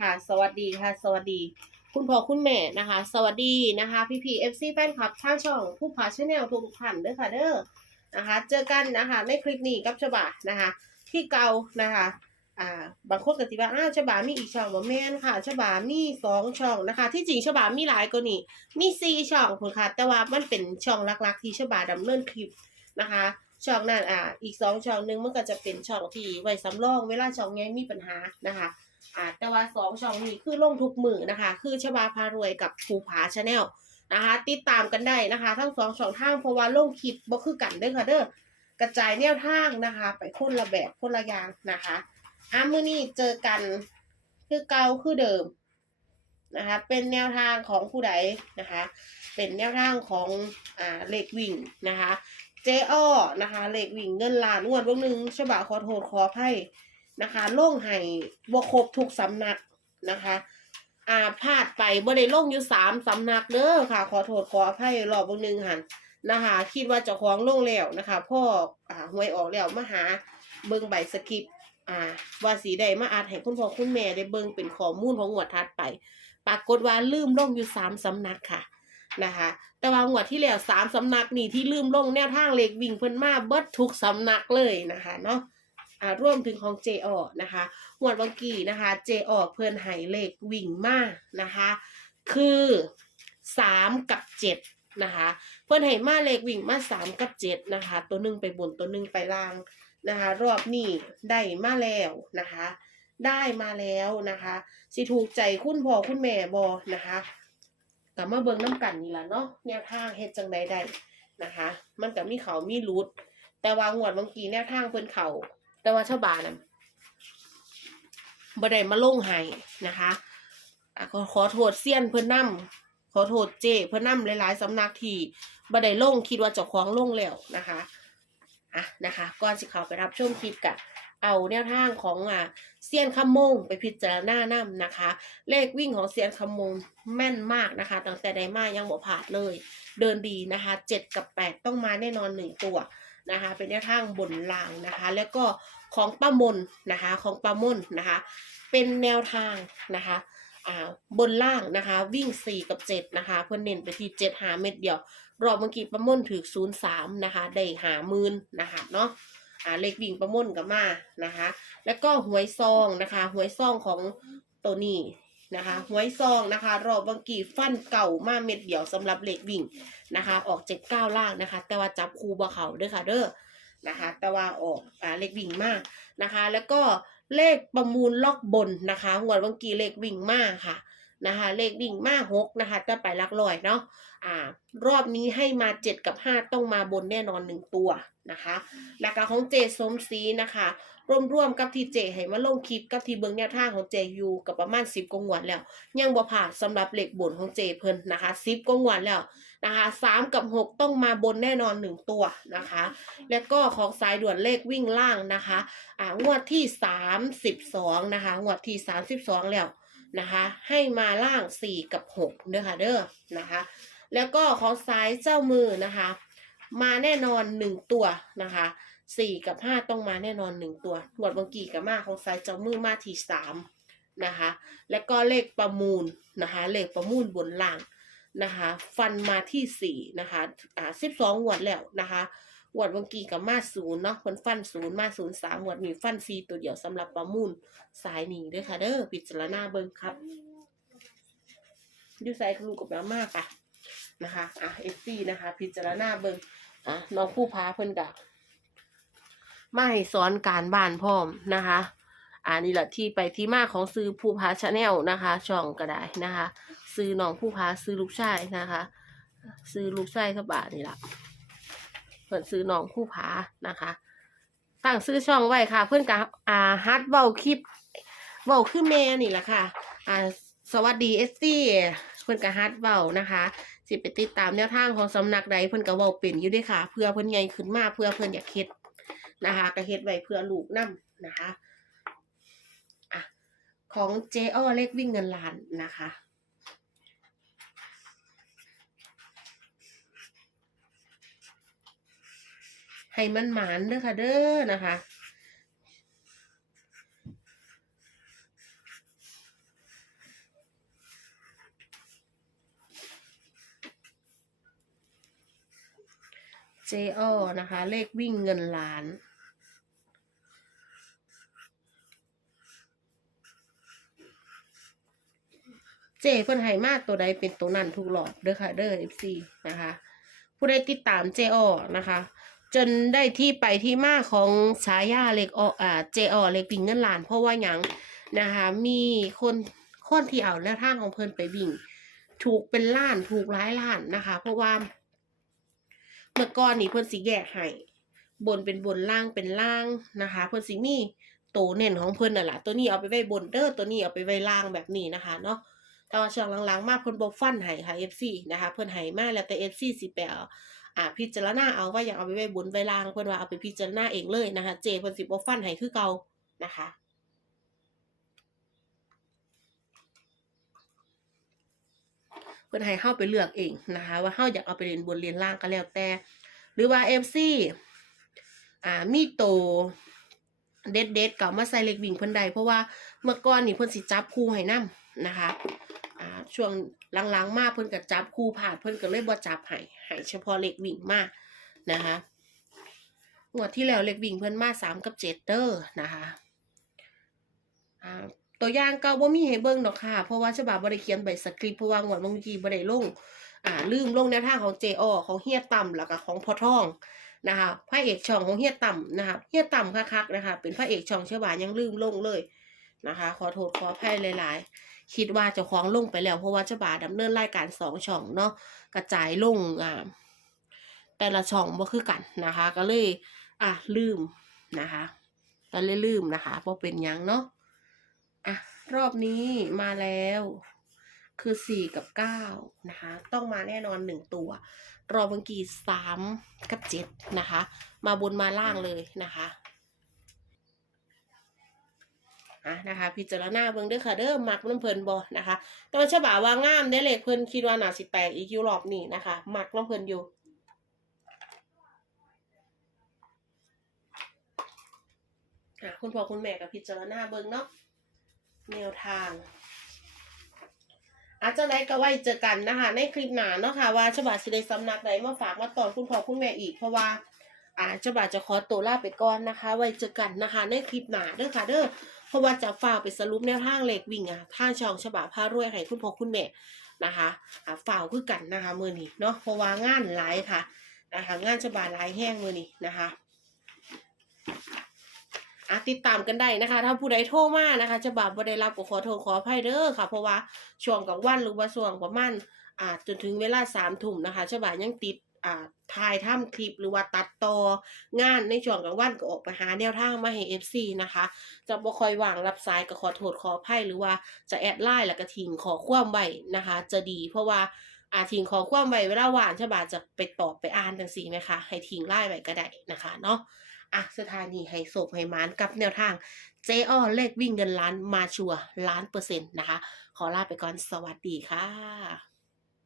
ค่ะ สวัสดีค่ะ สวัสดี คุณพ่อคุณแม่นะคะ สวัสดีนะคะพี่พีเอฟซีแฟนคลับทางช่องผู้ผาชาแนลทุกท่านเด้อค่ะเด้อนะคะ เจอกันนะคะในคลิปนี้กับฉบานะคะ ที่เก่านะคะอ่าบางคนก็สิว่าอ้าวฉบามีอีกช่องบ่แม่นค่ะฉบามีสองช่องนะคะ ที่จริงฉบามีหลายกว่านี้มีสี่ช่องคุณค่ะ แต่ว่ามันเป็นช่องหลักๆ ที่ฉบาดำเนินคลิปนะคะช่องนั้นอ่าอีกสองช่องหนึงมันก็จะเป็นช่องที่ไว้สำรอง เวลาช่องใหญ่มีปัญหานะคะ อ่าแต่ว่าสองช่องนี้คือลงทุกมือนะคะ คือชบาพารวยกับภูผาชาแนลนะคะ ติดตามกันได้นะคะ ทั้งสองช่องทางเพราะว่าลงคลิปบ่คือกันเด้อค่ะเด้อกระจายแนวทางนะคะ ไปคนละแบบคนละอย่างนะคะอะมื้อนี้เจอกันคือเก่าคือเดิมนะคะ เป็นแนวทางของผู้ใดนะคะ เป็นแนวทางของอ่าเลขวิ่งนะคะ เจอ้อนะคะเลขวิ่งเงินล้านงวดวันหนึ่งฉบาขอโทษขออภัย นะคะล่งให้บ่ครบทุกสำนักนะคะอาพลาดไปบ่ได้ลงอยู่สามสำนักเด้อค่ะ ขอโทษขออภัยรอบเบิ่งหนึงหันนะคะ คิดว่าเจ้าของลงแล้วนะคะพ่ออ่าหวยออกแล้วมาหาเบิ่งใบสกิปอ่าว่าสีใดมาอาจให้คุณพ่อคุณแม่ได้เบิ่งเป็นข้อมูลของงวดถัดไป ปรากฏว่าลืมลงอยู่สามสำนักค่ะนะคะ แต่ว่างวดที่แล้วสามสำนักนี่ที่ลืมลงแนวทางเลขวิ่งเพิ่นมาเบิดทุกสำนักเลยนะคะเนาะ อ่ารวมถึงของเจออนะคะหวดวังกี้นะคะเจออเพื่อนไห้เลขวิ่งมานะคะ คือสามกับเจ็ดนะคะเพื่อนไห้มาเลขวิ่งมาสามกับเจ็ดนะคะ ตัวหนึ่งไปบนตัวหนึ่งไปล่างนะคะ รอบนี้ได้มาแล้วนะคะ ได้มาแล้วนะคะสิถูกใจคุณพ่อคุณแม่บอนะคะกลับมาเบิ่งน้ำกันนี่ละเนาะแนวทางเฮ็ดจังใดได้นะคะ มันก็มีเขามีรุดแต่ว่างวดเมื่อกี้แนวทางเพิ่นเขา แต่ว่าชาวบ้านน่ะบ่ได้มาลงให้นะคะอะขอขอโทษเซียนเพิ่นนํขอโทษเจเพิ่นนํหลายๆสำนักที่บ่ได้ลงคิดว่าเจ้าของลงแล้วนะคะอะนะคะก่อนสิเขาไปรับชมคลิปกะเอาแนวทางของอ่าเซียนคำมงไปพิจารณานํนะคะ เลขวิ่งของเซียนคำมงแม่นมากนะคะ ตั้งแต่ใดมายังบ่ผาดเลย เดินดีนะคะเจ็ดกับแปดต้องมาแน่นอนหนึ่งตัว นะคะ เป็นแนวทางบนล่างนะคะ แล้วก็ของป้ามนนะคะ ของป้ามนนะคะ เป็นแนวทางนะคะอ่าบนล่างนะคะ วิ่ง 4 กับ 7 นะคะ เพื่อนเน้นไปที่ 7 หาเม็ดเดียว รอบเมื่อกี้ป้ามนถือ0 3 นะคะ ได้หาหมื่นนะคะเนาะอ่าเลขวิ่งป้ามนกับมานะคะ แล้วก็หวยซองนะคะ หวยซองของตัวนี้ นะคะหวยซองนะคะ รอบางกีฟันเก่ามาเม็ดเดียวสำหรับเล็กวิ่งนะคะ ออกเจ็ดเก้าล่างนะคะ แต่ว่าจับคูบ่เขาเด้อค่ะเด้อนะคะ แต่ว่าออกอ่าเล็กวิ่งมากนะคะ แล้วก็เลขประมูลล็อกบนนะคะงวดเมื่อกี้เลขวิ่งมากค่ะ นะคะ เลขวิ่งมาหกนะคะจะไปลักลอยเนาะอ่ารอบนี้ให้มาเจ็ดกับห้าต้องมาบนแน่นอนหนึ่งตัวนะคะแล้วก็ของเจสมซีนะคะร่วมๆกับทีเจให้มาลงคลิปกับทีเบิงแนวทางของเจยูกับประมาณสิบกงวดแล้ว ยังบ่ผ่านสำหรับเหล็กบนของเจเพิ่นนะคะสิบกงวดแล้วนะคะสามกับหกต้องมาบนแน่นอนหนึ่งตัวนะคะ แล้วก็ของสายด่วนเลขวิ่งล่างนะคะอ่างวดที่สามสิบสองนะคะงวดที่สามสิบสองแล้ว นะคะ ให้มาล่างสี่กับหกเด้อค่ะเด้อนะคะ แล้วก็ของสายเจ้ามือนะคะ มาแน่นอนหนึ่งตัวนะคะสี่กับห้าต้องมาแน่นอนหนึ่งตัวงวดบางกีกับมาของสายเจ้ามือมาที่สามนะคะ แล้วก็เลขประมูลนะคะ เลขประมูลบนล่างนะคะ ฟันมาที่สี่นะคะอ่าสิบสองหวดแล้วนะคะ หวดวังกีกับมาศูนย์เนาะคนฟันศูนย์มาศูนย์สามหวดมีฟันซีตัวเดียวสำหรับประมูลสายหนีด้วยค่ะเด้อพิจารณาเบิ่งครับดูสายลูกกับน้ามากอะนะคะอะเอฟซีนะคะ พิจารณาเบิ่งอะน้องผู้พาเพิ่นกะมาให้สอนการบ้านพร้อมนะคะอ่านี่แหละที่ไปที่มาของซื้อผู้พาชาแนลนะคะ ช่องก็ได้นะคะ ซื้อน้องผู้พาซื้อลูกชายนะคะ ซื้อลูกชายสบาทนี่แหละ เพื่อนซื้อน้องผู้พานะคะตั้งซื้อช่องไว้ค่ะ เพื่อนกับอ่าฮัดเบาคลิปเบาคือแม่นี่แหละค่ะอ่าสวัสดีเอสซี่เพื่อนกับฮัดเบานะคะสิไปติดตามแนวทางของสำนักใดเพื่อนกับเบาเป็นอยู่ด้วยค่ะ เพื่อเพื่อนใหญ่ขึ้นมาเพื่อเพื่อนอยากเฮ็ดนะคะก็เฮ็ดไว้เพื่อลูกนํนะคะอะของเจอ้อเล็กวิ่งเงินล้านนะคะ ให้มันหมานเด้อค่ะ เด้อนะคะเจออนะคะ เลขวิ่งเงินล้าน เจเพิ่นไห้มากตัวใดเป็นตัวนั้นทุกหลอดเด้อค่ะ เด้อ FC นะคะ ผู้ใดติดตามเจอนะคะ จนได้ที่ไปที่มาของฉายาเล็กอออ่าเจออเล็กวิ่งเงินล้าน เพราะว่าหยังนะคะมีคนคนที่เอาแนวทางของเพิ่นไปวิ่ง ถูกเป็นล้านถูกหลายล้านนะคะ เพราะว่า เมื่อก่อนนี่เพิ่นสิแยกให้บนเป็นบนล่างเป็นล่างนะคะ เพิ่นสิมีโตวเน่นของเพิ่นน่ะล่ะตัวนี้เอาไปไว้บนเด้อตัวนี้เอาไปไว้ล่างแบบนี้นะคะเนาะแต่ว่าช่วงหลังๆ มากเพิ่นบ่ฟันให้ค่ะ FC นะคะ เพิ่นให้มากแล้วแต่ FC สิไปเอ่าพิจารณาเอาว่าอยากเอาไปไว้บนไว้ล่างเพิ่นว่าเอาไปพิจารณาเองเลยนะคะ เจเพิ่นสิบฟันให้คือเก่านะคะเพิ่นให้เฮาไปเลือกเองนะคะ ว่าเฮาอยากเอาไปเรียนบนเรียนล่างก็แล้วแต่ หรือว่า FC อ่ามีโตเด็ดเด็ดเก่ามาใส่เล็กวิ่งเพิ่นใดเพราะว่าเมื่อก่อนนี่เพิ่นสิจับคู่ให้นํนะคะ ช่วงหลังๆ มากเพิ่นก็จับคู่ผ่านเพิ่นก็เลยบ่จับให้ให้เฉพาะเล็กวิ่งมากนะคะงวดที่แล้วเล็กวิ่งเพิ่นมาสามกับเจ็ดเด้อนะคะตัวอย่างก็บ่มีให้เบิ่งดอกค่ะ เพราะว่าฉบับบ่ได้เขียนใบสคริปต์เพราะว่างวดเมื่อกี้บ่ได้ลงอ่าลืมลงแนวทางของเจอของเฮียต่ำแล้วก็ของพอทองนะคะพระเอกช่องของเฮียต่ำนะคะเฮียต่ำคักๆนะคะ เป็นพระเอกช่องฉบับยังลืมลงเลย นะคะ ขอโทษขออภัยหลายๆ คิดว่าจะคล้องลงไปแล้ว เพราะว่าฉบับดำเนินรายการสองช่องเนาะกระจายลงอ่าแต่ละช่องบ่คือกันนะคะ ก็เลยอะลืมนะคะก็เลยลืมนะคะบ่เป็นยังเนาะอะรอบนี้มาแล้ว คือสี่กับเก้านะคะ ต้องมาแน่นอนหนึ่งตัว รอบเมื่อกี้สามกับเจ็ดนะคะ มาบนมาล่างเลยนะคะ อะนะคะ พิจารณาเบิ่งเด้อค่ะเด้อมักน้ำเพลินบอนะคะ แต่ว่าฉบาว่างามเด้เลขเพิ่นคิดว่าน่าสิแตกอีกคิวรอบนี้นะคะมักน้ำเพลินอยู่อะคุณพ่อคุณแม่กับพิจารณาเบิ่งเนาะแนวทางอาจจะได้ก็ไว้เจอกันนะคะ ในคลิปหน้าเนาะค่ะว่าฉบับสิได้สำนักไหนมาฝากมาตอนคุณพ่อคุณแม่อีกเพราะว่าอาฉบับจะขอตัวลาไปก่อนนะคะ ไว้เจอกันนะคะ ในคลิปหน้าเด้อค่ะเด้อ ราะว่าจะฝากไปสรุปแนวทางเหล็กวิ่งอะทางช่องฉบับพารวยให้คุณพ่อคุณแม่นะคะอ่าฝากคือกันนะคะมือนี้เนาะเพราะว่างานหลายค่ะนะคะงานฉบับหลายแห้งมือนี้นะคะอะติดตามกันได้นะคะ ถ้าผู้ใดโทรมานะคะจะบาบ่ได้รับก็ขอโทษขออภัยเด้อค่ะ เพราะว่าช่วงกลางวันหรือว่าช่วงประมาณอ่าจนถึงเวลาสามทุ่มนะคะฉบายังติด ถ่ายทำคลิปหรือว่าตัดต่องานในช่วงกลางวันก็ออกไปหาแนวทางมาให้ FC นะคะ จะบ่คอยว่างรับสายก็ขอโทษขออภัยหรือว่าจะแอดไลน์แล้วก็ทิ้งขอความไว้นะคะ จะดีเพราะว่าอาทิ้งขอความไว้เวลาว่างฉบาจะไปตอบไปอ่านจังซี่นะคะให้ทิ้งไลน์ไว้ก็ได้นะคะเนาะอะสถานีไฮโซไฮมานกับแนวทางเจออเลขวิ่งเงินล้านมาชัวร์ล้านเปอร์เซ็นต์นะคะ ขอลาไปก่อนสวัสดีค่ะ